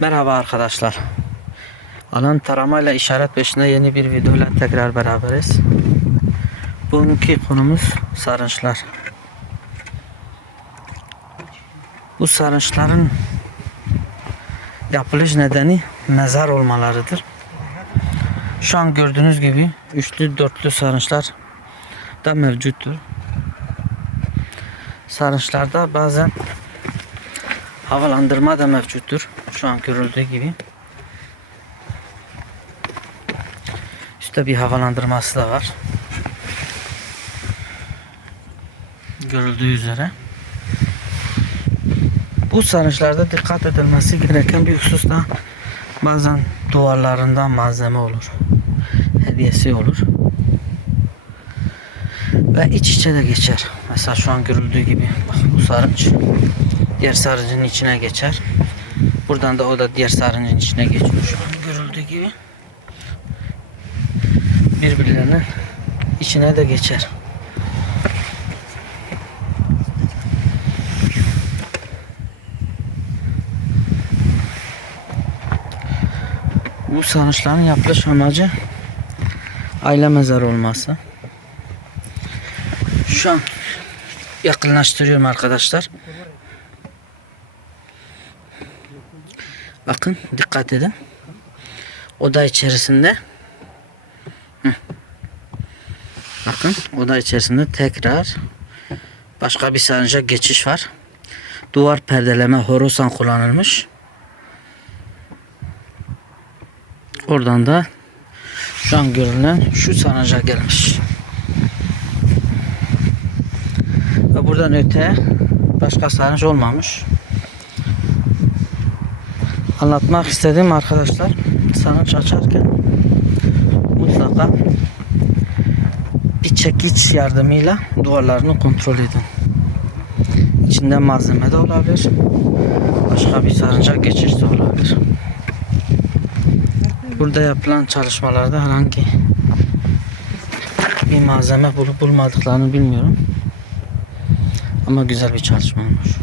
Merhaba arkadaşlar. Alan taramayla işaret peşinde yeni bir videoyla tekrar beraberiz. Bugünkü konumuz sarınçlar. Bu sarınçların yapılış nedeni mezar olmalarıdır. Şu an gördüğünüz gibi üçlü dörtlü sarınçlar da mevcuttur. Sarınçlarda bazen havalandırma da mevcuttur. Şu an görüldüğü gibi. Üstte bir havalandırması da var. Görüldüğü üzere. Bu sarınçlarda dikkat edilmesi gereken bir husus da bazen duvarlarında malzeme olur. Hediyesi olur. Ve iç içe de geçer. Mesela şu an görüldüğü gibi bak bu sarınç diğer sarıncın içine geçer. Buradan da o da diğer sarıncın içine geçiyor şu an görüldüğü gibi. Birbirlerinin içine de geçer. Bu sarnıçların yapılış amacı aile mezarı olması. Şu an yakınlaştırıyorum arkadaşlar. Bakın dikkat edin. Oda içerisinde Hı. Bakın oda içerisinde tekrar başka bir sarınca geçiş var. Duvar perdeleme horosan kullanılmış. Oradan da şu an görülen şu sarınca gelmiş. Ve buradan öte başka sarınç olmamış. Anlatmak istediğim arkadaşlar sarınç açarken mutlaka bir çekiç yardımıyla duvarlarını kontrol edin. İçinde malzeme de olabilir. Başka bir sarınca geçiş de olabilir. Burada yapılan çalışmalarda herhangi bir malzeme bulup bulmadıklarını bilmiyorum. Ama güzel bir çalışma olmuş.